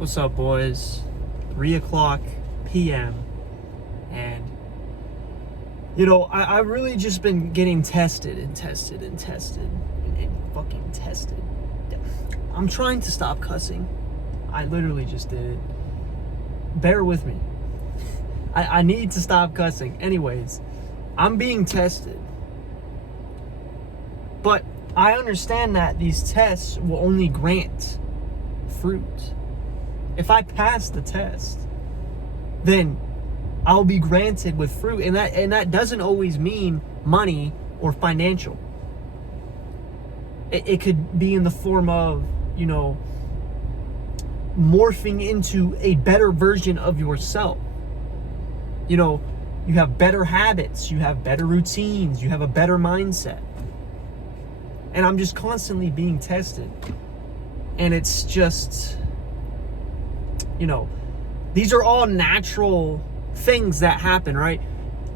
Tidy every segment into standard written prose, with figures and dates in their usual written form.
What's up, boys? 3:00 p.m. And I really just been getting tested and fucking tested. I'm trying to stop cussing. I literally just did it. Bear with me. I need to stop cussing. Anyways, I'm being tested. But I understand that these tests will only grant fruit. If I pass the test, then I'll be granted with fruit, and that doesn't always mean money or financial. It could be in the form of, morphing into a better version of yourself. You have better habits, you have better routines, you have a better mindset. And I'm just constantly being tested. And it's just, these are all natural things that happen, right?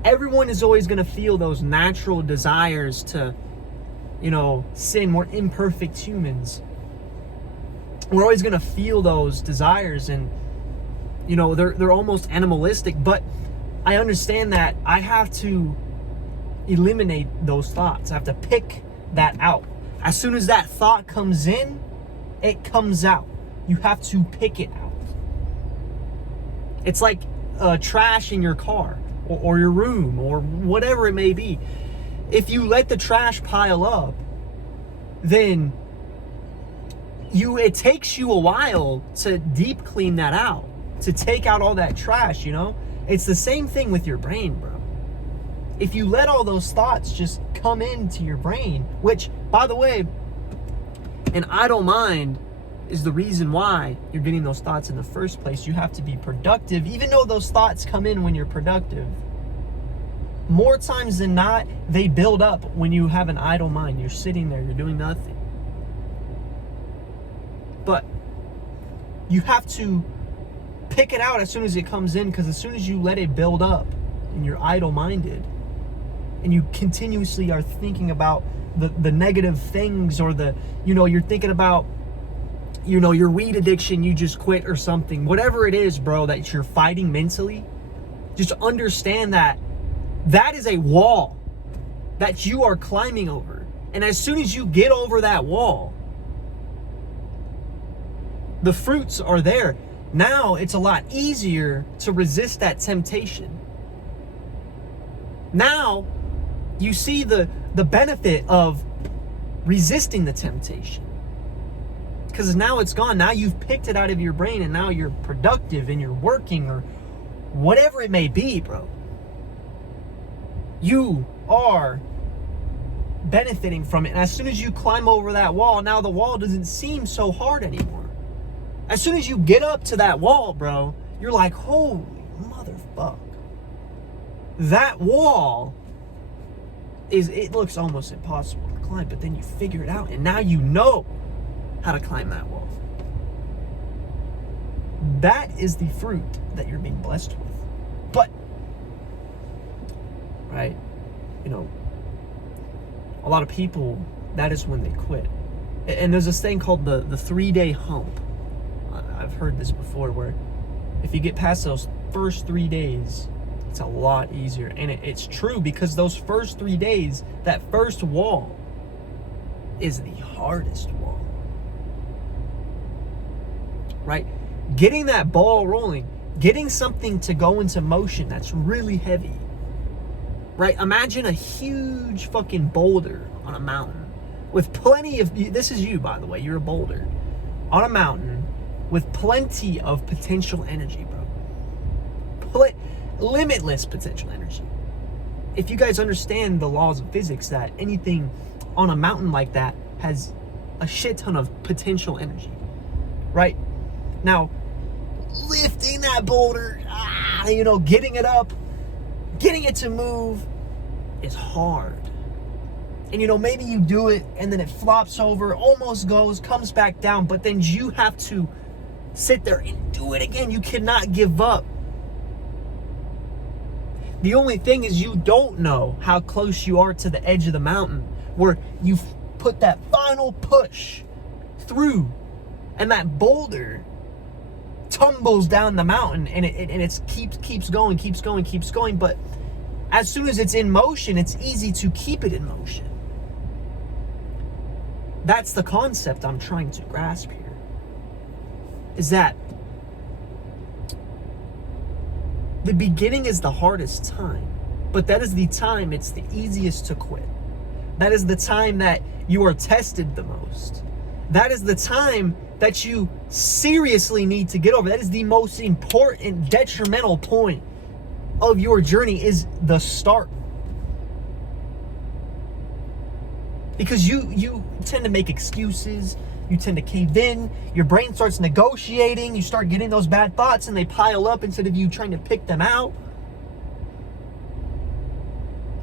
Everyone is always going to feel those natural desires to, sin. We're imperfect humans. We're always going to feel those desires, and, they're almost animalistic. But I understand that I have to eliminate those thoughts. I have to pick that out. As soon as that thought comes in, it comes out. You have to pick it out. It's like trash in your car or your room or whatever it may be. If you let the trash pile up, then it takes you a while to deep clean that out, to take out all that trash, It's the same thing with your brain, bro. If you let all those thoughts just come into your brain, which, by the way, an idle mind is the reason why you're getting those thoughts in the first place. You have to be productive, even though those thoughts come in when you're productive. More times than not, they build up when you have an idle mind. You're sitting there, you're doing nothing. But you have to pick it out as soon as it comes in, because as soon as you let it build up and you're idle-minded and you continuously are thinking about the negative things, or you're thinking about, your weed addiction you just quit or something, whatever it is, bro, that you're fighting mentally, just understand that is a wall that you are climbing over. And as soon as you get over that wall, the fruits are there. Now it's a lot easier to resist that temptation. Now you see the benefit of resisting the temptation, because now it's gone. Now you've picked it out of your brain, and now you're productive and you're working, or whatever it may be, bro. You are benefiting from it. And as soon as you climb over that wall, now the wall doesn't seem so hard anymore. As soon as you get up to that wall, bro, you're like, holy motherfuck. That wall it looks almost impossible to climb, but then you figure it out, and now you know how to climb that wall. That is the fruit that you're being blessed with. But, right, a lot of people, that is when they quit. And there's this thing called the 3-day hump. I've heard this before, where if you get past those first 3 days, it's a lot easier. And it's true, because those first 3 days, that first wall is the hardest wall. Right? Getting that ball rolling, getting something to go into motion that's really heavy. Right? Imagine a huge fucking boulder on a mountain with plenty of, this is you, by the way, you're a boulder on a mountain with plenty of potential energy, bro. Limitless potential energy. If you guys understand the laws of physics, that anything on a mountain like that has a shit ton of potential energy, right? Now, lifting that boulder, getting it up, getting it to move is hard. And maybe you do it and then it flops over, almost goes, comes back down, but then you have to sit there and do it again. You cannot give up. The only thing is, you don't know how close you are to the edge of the mountain, where you put that final push through, and that boulder tumbles down the mountain, and it keeps going. But as soon as it's in motion, it's easy to keep it in motion. That's the concept I'm trying to grasp here. Is that the beginning is the hardest time, but that is the time it's the easiest to quit. That is the time that you are tested the most. That is the time that you seriously need to get over. That is the most important detrimental point of your journey, is the start. Because you tend to make excuses, you tend to cave in, your brain starts negotiating, you start getting those bad thoughts and they pile up instead of you trying to pick them out.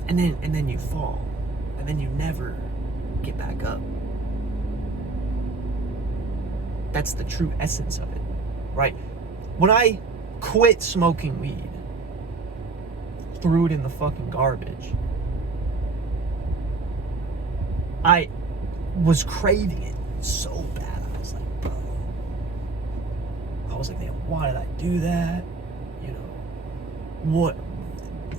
And then you fall. And then you never get back up. That's the true essence of it, right? When I quit smoking weed, threw it in the fucking garbage, I was craving it so bad. I was like, bro. I was like, man, why did I do that? You know, what?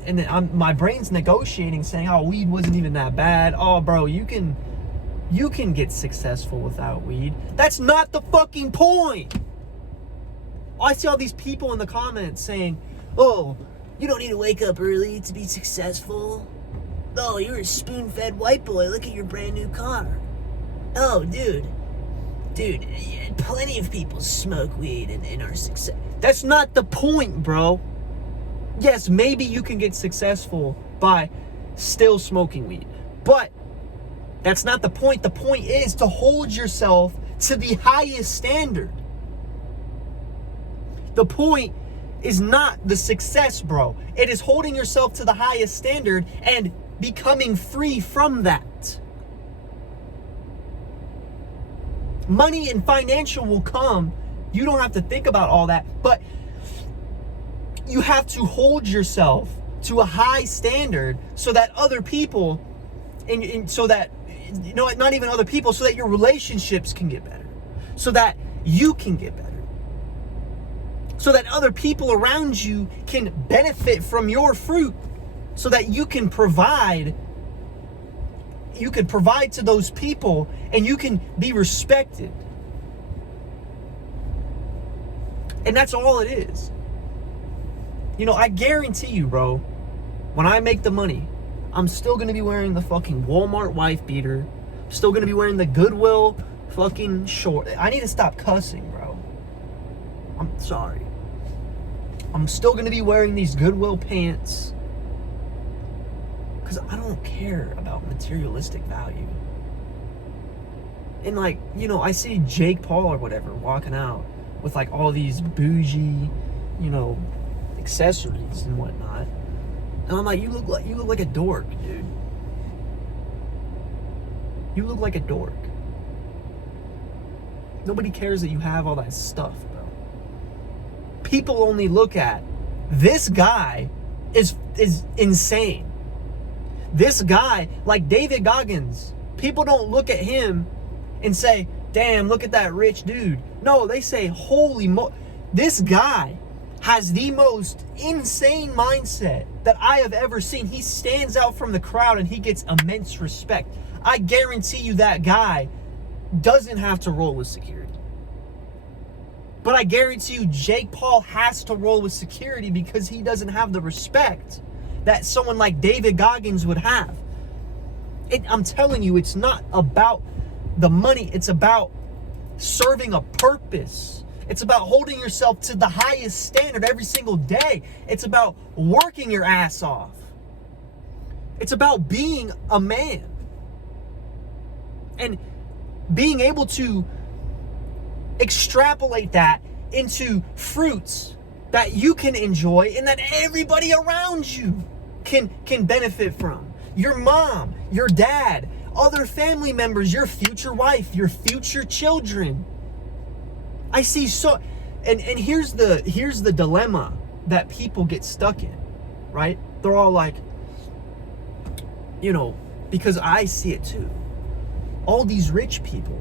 And then my brain's negotiating, saying, oh, weed wasn't even that bad. Oh, bro, you can get successful without weed. That's not the fucking point. I see all these people in the comments saying, oh, you don't need to wake up early to be successful. Oh, you're a spoon-fed white boy. Look at your brand new car. Oh, dude, plenty of people smoke weed and are successful. That's not the point, bro. Yes, maybe you can get successful by still smoking weed, but that's not the point. The point is to hold yourself to the highest standard. The point is not the success, bro. It is holding yourself to the highest standard and becoming free from that. Money and financial will come. You don't have to think about all that, but you have to hold yourself to a high standard so that other people, and so that, you know, not even other people, so that your relationships can get better, so that you can get better, so that other people around you can benefit from your fruit, so that you can provide to those people and you can be respected. And that's all it is. You know, I guarantee you, bro, when I make the money, I'm still going to be wearing the fucking Walmart wife beater. I'm still going to be wearing the Goodwill fucking short. I need to stop cussing, bro. I'm sorry. I'm still going to be wearing these Goodwill pants. Because I don't care about materialistic value. And like, you know, I see Jake Paul or whatever walking out with like all these bougie, you know, accessories and whatnot. And I'm like, you look like a dork, dude. You look like a dork. Nobody cares that you have all that stuff, bro. People only look at, this guy is insane. This guy, like David Goggins, people don't look at him and say, damn, look at that rich dude. No, they say, holy this guy has the most insane mindset that I have ever seen. He stands out from the crowd and he gets immense respect. I guarantee you that guy doesn't have to roll with security. But I guarantee you Jake Paul has to roll with security because he doesn't have the respect that someone like David Goggins would have. I'm telling you, it's not about the money. It's about serving a purpose. It's about holding yourself to the highest standard every single day. It's about working your ass off. It's about being a man. And being able to extrapolate that into fruits that you can enjoy and that everybody around you can benefit from. Your mom, your dad, other family members, your future wife, your future children. I see and here's the dilemma that people get stuck in, right? They're all like, you know, because I see it too. All these rich people,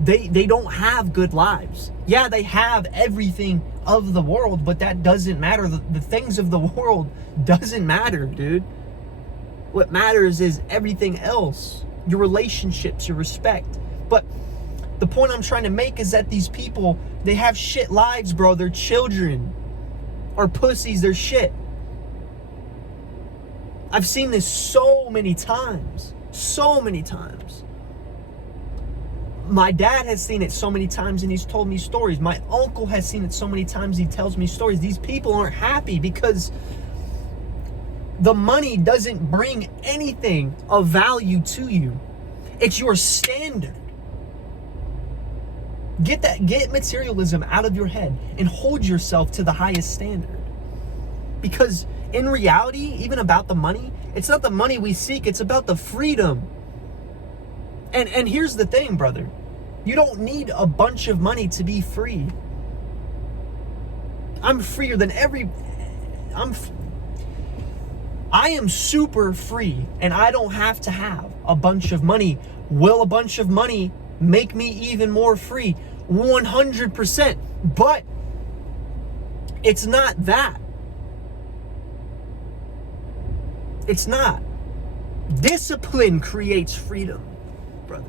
they don't have good lives. Yeah, they have everything of the world, but that doesn't matter. The things of the world doesn't matter, dude. What matters is everything else. Your relationships, your respect. But the point I'm trying to make is that these people, they have shit lives, bro. Their children are pussies. They're shit. I've seen this so many times. So many times. My dad has seen it so many times and he's told me stories. My uncle has seen it so many times, he tells me stories. These people aren't happy because the money doesn't bring anything of value to you. It's your standard. Get materialism out of your head and hold yourself to the highest standard. Because in reality, even about the money, it's not the money we seek, it's about the freedom. And here's the thing, brother. You don't need a bunch of money to be free. I'm freer than I am super free, and I don't have to have a bunch of money. Will a bunch of money make me even more free? 100%. But it's not that. It's not. Discipline creates freedom, brother.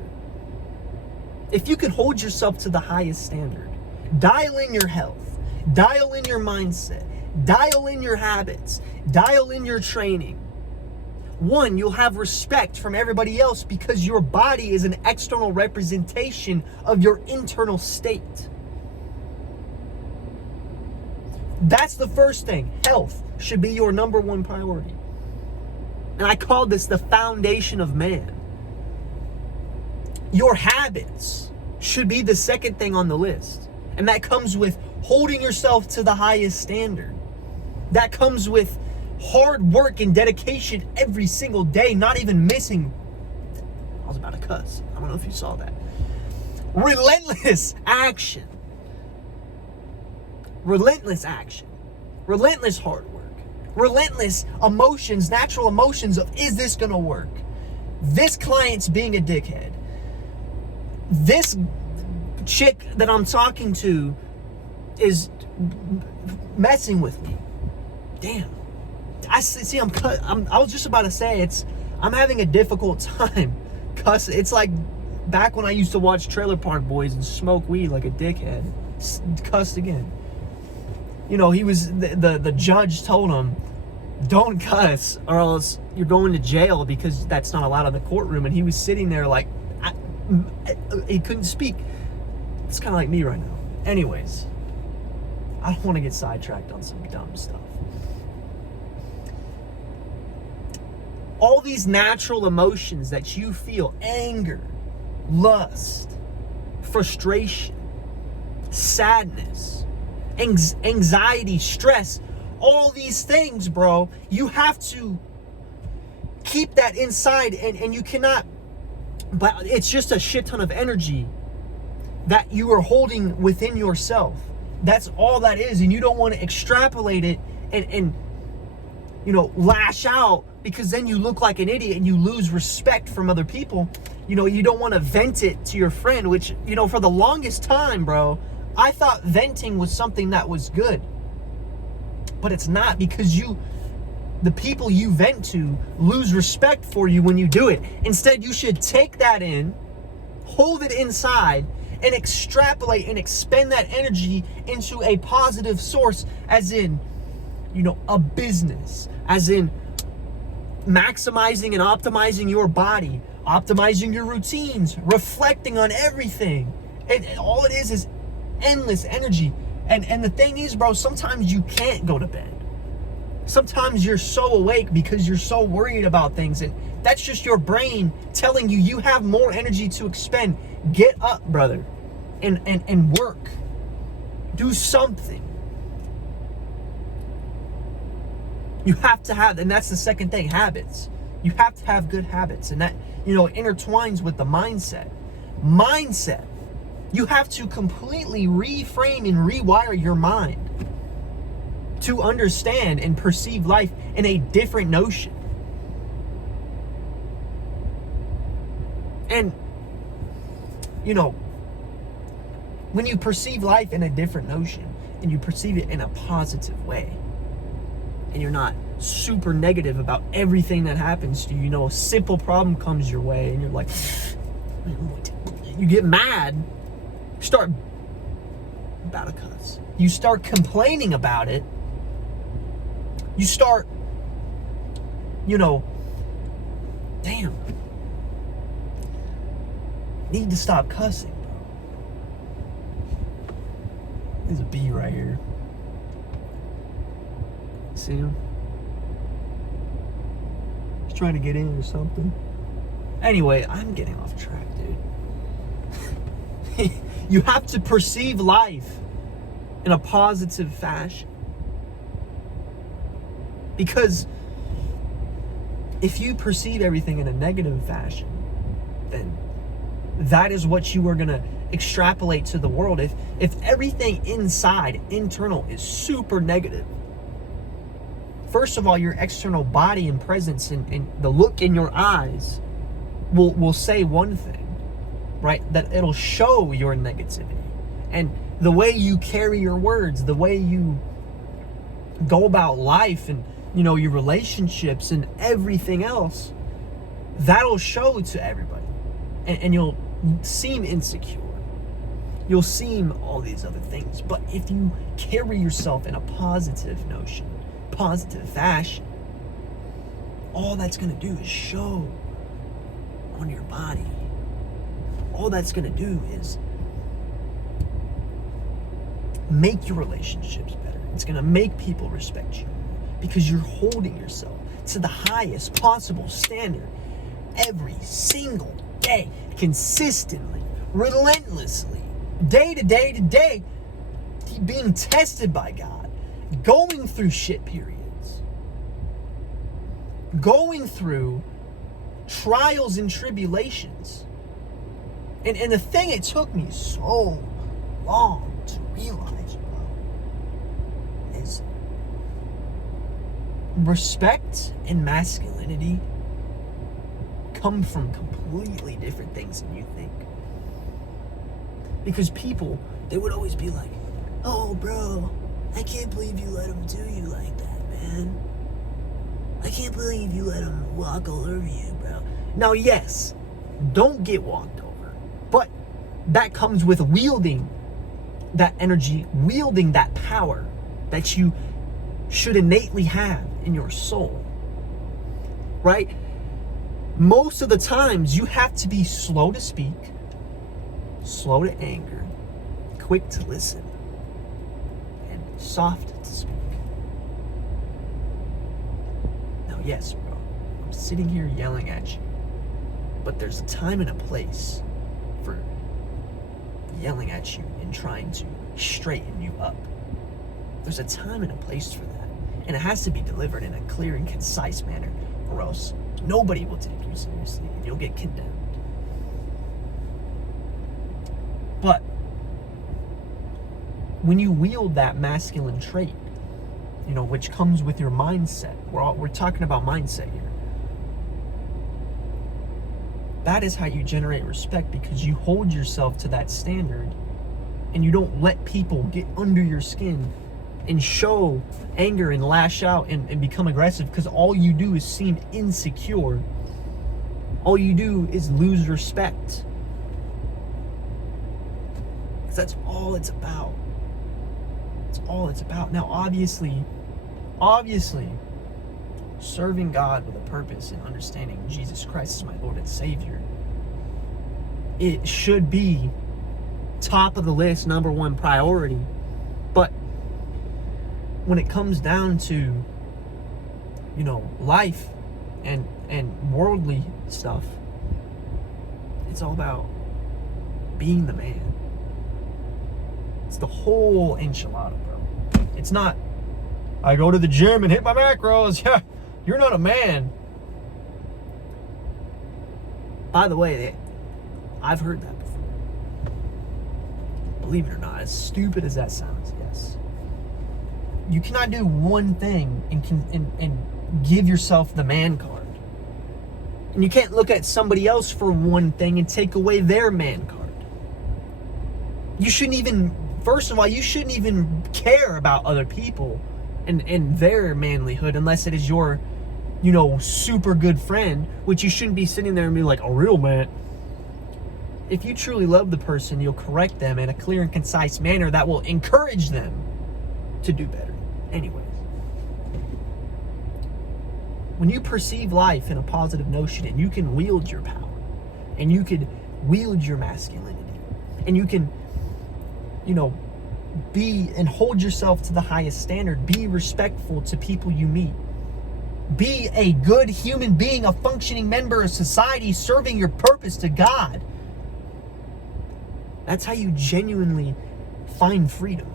If you can hold yourself to the highest standard, dial in your health, dial in your mindset, dial in your habits, dial in your training. One, you'll have respect from everybody else because your body is an external representation of your internal state. That's the first thing. Health should be your number one priority. And I call this the foundation of man. Your habits should be the second thing on the list. And that comes with holding yourself to the highest standard. That comes with hard work and dedication every single day, not even missing. I was about to cuss. I don't know if you saw that. Relentless action. Relentless action. Relentless hard work. Relentless emotions, natural emotions of, is this gonna work? This client's being a dickhead. This chick that I'm talking to is messing with me. Damn. I was just about to say I'm having a difficult time. Cuss. It's like back when I used to watch Trailer Park Boys and smoke weed like a dickhead. Cussed again. You know, the judge told him, don't cuss or else you're going to jail because that's not allowed in the courtroom. And he was sitting there like, he couldn't speak. It's kind of like me right now. Anyways, I don't want to get sidetracked on some dumb stuff. All these natural emotions that you feel, anger, lust, frustration, sadness, anxiety, stress, all these things, bro, you have to keep that inside and you cannot, but it's just a shit ton of energy that you are holding within yourself. That's all that is. And you don't want to extrapolate it and you know, lash out, because then you look like an idiot and you lose respect from other people. You know, you don't want to vent it to your friend, which, you know, for the longest time, bro, I thought venting was something that was good. But it's not, because the people you vent to lose respect for you when you do it. Instead, you should take that in, hold it inside, and extrapolate and expend that energy into a positive source, as in, you know, a business, as in maximizing and optimizing your body, optimizing your routines, reflecting on everything. And all it is endless energy. And the thing is, bro, sometimes you can't go to bed. Sometimes you're so awake because you're so worried about things, and that's just your brain telling you you have more energy to expend. Get up, brother, and work. Do something. You have to have, and that's the second thing, habits. You have to have good habits, and that, you know, intertwines with the mindset. Mindset. You have to completely reframe and rewire your mind to understand and perceive life in a different notion. And, you know, When you perceive life in a different notion and you perceive it in a positive way, and you're not super negative about everything that happens to you, you know, a simple problem comes your way and you're like, you get mad, start about a cuss. You start complaining about it. You start, you know, damn, need to stop cussing, bro. There's a bee right here. See him? He's trying to get in or something. Anyway, I'm getting off track, dude. You have to perceive life in a positive fashion. Because if you perceive everything in a negative fashion, then that is what you are going to extrapolate to the world. If everything inside, internal, is super negative, first of all, your external body and presence and the look in your eyes will say one thing, right? That it'll show your negativity. And the way you carry your words, the way you go about life and, you know, your relationships and everything else, that'll show to everybody. And you'll seem insecure. You'll seem all these other things. But if you carry yourself in a positive notion, positive fashion, all that's going to do is show on your body. All that's going to do is make your relationships better. It's going to make people respect you because you're holding yourself to the highest possible standard every single day, consistently, relentlessly, day to day to day, being tested by God, going through shit periods, going through trials and tribulations. And the thing it took me so long to realize, bro, is respect and masculinity come from completely different things than you think. Because people, they would always be like, oh, bro, I can't believe you let him do you like that, man. I can't believe you let him walk all over you, bro. Now, yes, don't get walked over. But that comes with wielding that energy, wielding that power that you should innately have in your soul, right? Most of the times you have to be slow to speak, slow to anger, quick to listen, and soft to speak. Now, yes, bro, I'm sitting here yelling at you, but there's a time and a place for yelling at you and trying to straighten you up. There's a time and a place for that. And it has to be delivered in a clear and concise manner, or else nobody will take you seriously and you'll get condemned. But when you wield that masculine trait, you know, which comes with your mindset, we're talking about mindset here. That is how you generate respect, because you hold yourself to that standard and you don't let people get under your skin and show anger and lash out and become aggressive, because all you do is seem insecure. All you do is lose respect. Because that's all it's about. That's all it's about. Now, obviously, serving God with a purpose and understanding Jesus Christ as my Lord and Savior, it should be top of the list, number one priority. But when it comes down to, you know, life and worldly stuff, it's all about being the man. It's the whole enchilada, bro. It's not, I go to the gym and hit my macros. Yeah, you're not a man. By the way, I've heard that before. Believe it or not, as stupid as that sounds, yes. You cannot do one thing and give yourself the man card. And you can't look at somebody else for one thing and take away their man card. You shouldn't even, first of all, you shouldn't even care about other people and their manlyhood unless it is your, super good friend, which you shouldn't be sitting there and be like, a real man. If you truly love the person, you'll correct them in a clear and concise manner that will encourage them to do better. Anyways, when you perceive life in a positive notion and you can wield your power and you can wield your masculinity and you can, be and hold yourself to the highest standard, be respectful to people you meet, be a good human being, a functioning member of society, serving your purpose to God. That's how you genuinely find freedom.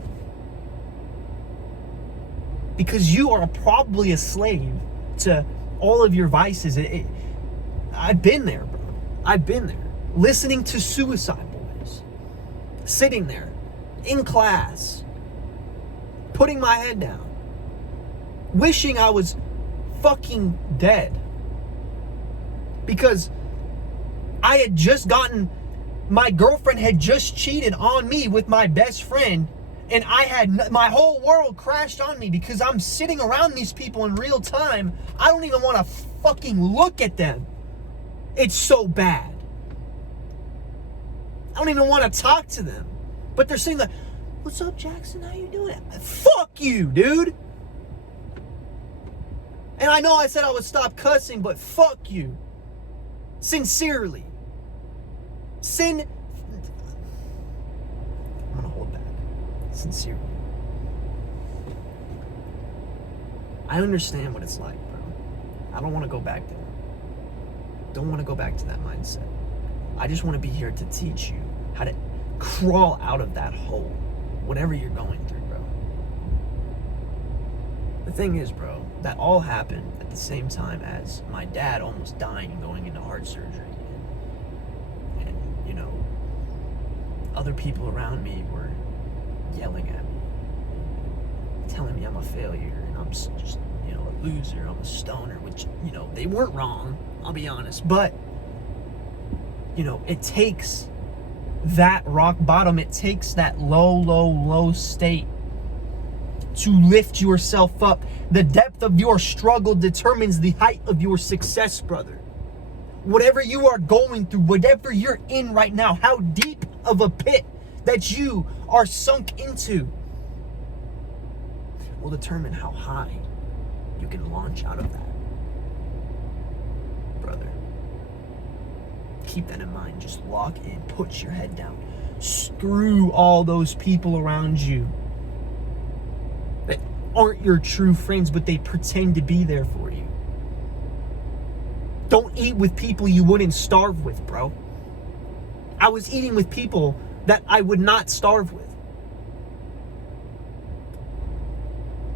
Because you are probably a slave to all of your vices. I've been there, bro. I've been there. Listening to Suicide Boys. Sitting there in class. Putting my head down. Wishing I was fucking dead. Because I had just gotten... My girlfriend had just cheated on me with my best friend, and I had my whole world crashed on me because I'm sitting around these people in real time. I don't even want to fucking look at them. It's so bad. I don't even want to talk to them. But they're saying like, "What's up, Jackson? How you doing?" Fuck you, dude. And I know I said I would stop cussing, but fuck you. Sincerely. I'm gonna hold back. Sincerely. I understand what it's like, bro. I don't want to go back there. Don't want to go back to that mindset. I just want to be here to teach you how to crawl out of that hole, whatever you're going through, bro. The thing is, bro, that all happened at the same time as my dad almost dying and going into heart surgery. Other people around me were yelling at me, telling me I'm a failure and I'm just, a loser, I'm a stoner, which, they weren't wrong, I'll be honest. But, it takes that rock bottom, it takes that low state to lift yourself up. The depth of your struggle determines the height of your success, brother. Whatever you are going through, whatever you're in right now, how deep of a pit that you are sunk into will determine how high you can launch out of that. Brother, keep that in mind. Just lock in, put your head down. Screw all those people around you that aren't your true friends, but they pretend to be there for you. Don't eat with people you wouldn't starve with, bro. I was eating with people that I would not starve with.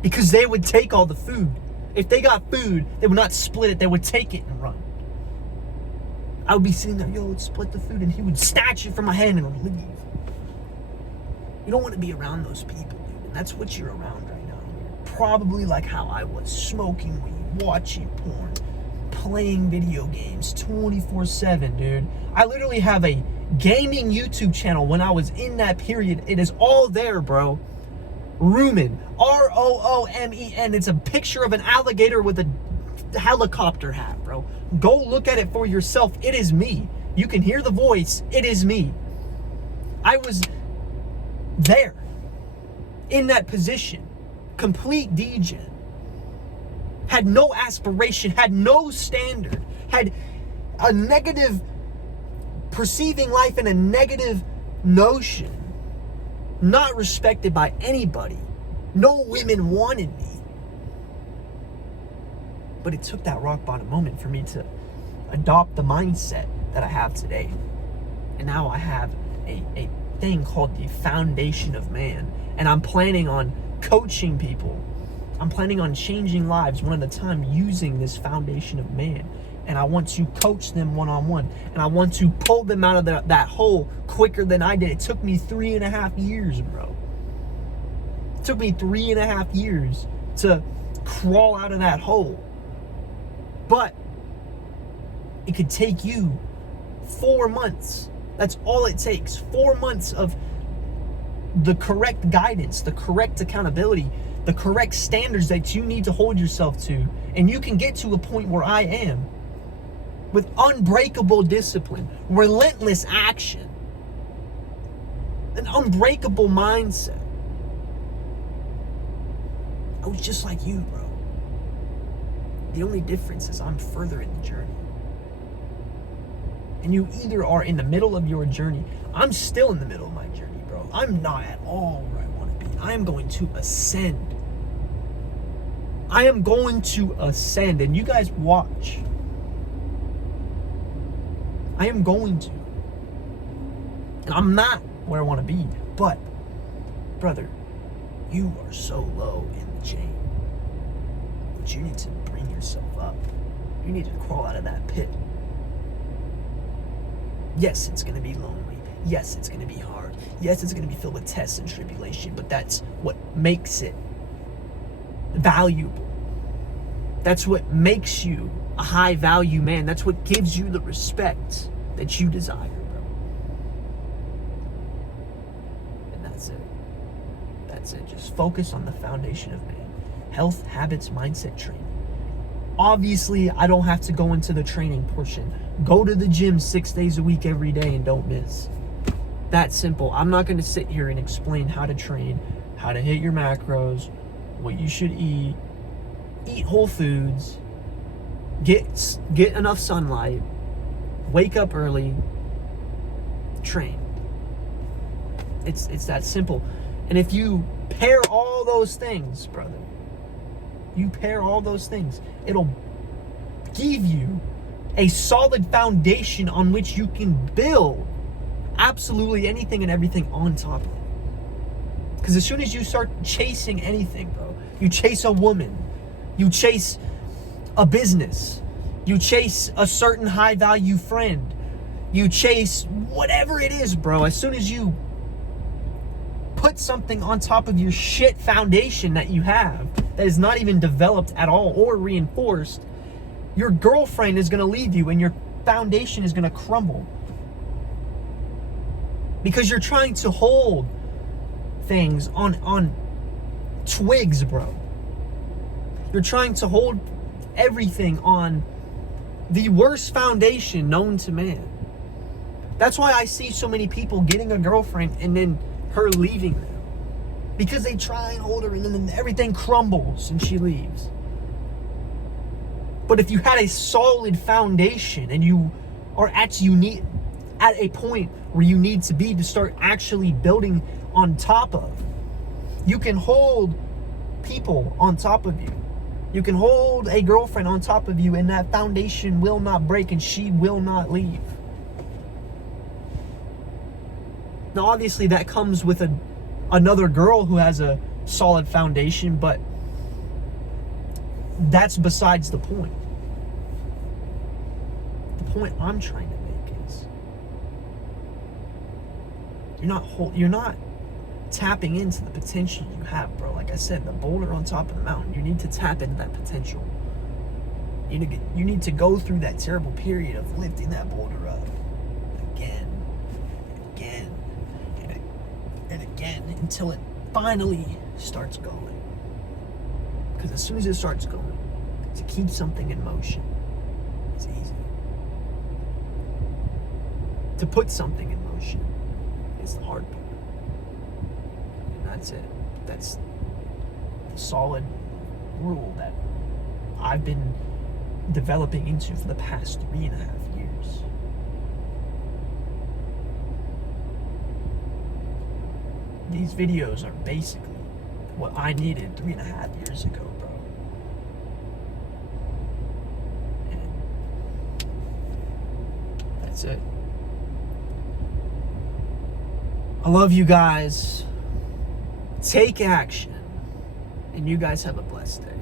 Because they would take all the food. If they got food, they would not split it. They would take it and run. I would be sitting there, yo, let's split the food. And he would snatch it from my hand and leave. You don't want to be around those people, dude. And that's what you're around right now. Probably like how I was. Smoking weed, watching porn, playing video games 24/7, dude. I literally have a gaming YouTube channel when I was in that period. It is all there, bro. Roomen, Roomen. It's a picture of an alligator with a helicopter hat, bro. Go look at it for yourself. It is me. You can hear the voice. It is me. I was there in that position, complete degen. Had no aspiration, had no standard, had a negative, perceiving life in a negative notion, not respected by anybody. No women wanted me. But it took that rock bottom moment for me to adopt the mindset that I have today. And now I have a thing called the Foundation of Man. And I'm planning on coaching people. I'm planning on changing lives one at a time using this Foundation of Man. And I want to coach them one-on-one. And I want to pull them out of that hole quicker than I did. It took me 3.5 years, bro. It took me 3.5 years to crawl out of that hole. But it could take you 4 months. That's all it takes. 4 months of the correct guidance, the correct accountability, the correct standards that you need to hold yourself to. And you can get to a point where I am with unbreakable discipline, relentless action, an unbreakable mindset. I was just like you, bro. The only difference is I'm further in the journey. And you either are in the middle of your journey. I'm still in the middle of my journey, bro. I'm not at all where I want to be. I am going to ascend. I am going to ascend. And you guys watch. I am going to. And I'm not where I want to be. But, brother, you are so low in the chain that you need to bring yourself up. You need to crawl out of that pit. Yes, it's going to be lonely. Yes, it's going to be hard. Yes, it's going to be filled with tests and tribulation, but that's what makes it valuable. That's what makes you a high value man. That's what gives you the respect that you desire, bro. And that's it. That's it. Just focus on the foundation of man. Health, habits, mindset, training. Obviously, I don't have to go into the training portion. Go to the gym 6 days a week every day and don't miss. That simple. I'm not going to sit here and explain how to train, how to hit your macros, what you should eat whole foods, get enough sunlight, wake up early, train. It's that simple. And if you pair all those things, brother, it'll give you a solid foundation on which you can build absolutely anything and everything on top of it. Because as soon as you start chasing anything, bro, you chase a woman, you chase a business, you chase a certain high value friend, you chase whatever it is, bro, as soon as you put something on top of your shit foundation that you have that is not even developed at all or reinforced, your girlfriend is going to leave you and your foundation is going to crumble. Because you're trying to hold things on twigs, bro. You're trying to hold everything on the worst foundation known to man. That's why I see so many people getting a girlfriend and then her leaving them. Because they try and hold her and then everything crumbles and she leaves. But if you had a solid foundation and you are at a point where you need to be to start actually building on top of, you can hold people on top of you. You can hold a girlfriend on top of you and that foundation will not break and she will not leave. Now, obviously, that comes with another girl who has a solid foundation, but that's besides the point. The point I'm trying to make is you're not tapping into the potential you have, bro. Like I said, the boulder on top of the mountain. You need to tap into that potential. You need to go through that terrible period of lifting that boulder up again, and again until it finally starts going. Because as soon as it starts going, to keep something in motion is easy. To put something in motion is the hard part. And that's it. That's the solid rule that I've been developing into for the past 3.5 years. These videos are basically what I needed 3.5 years ago, bro. And that's it. I love you guys. Take action. And you guys have a blessed day.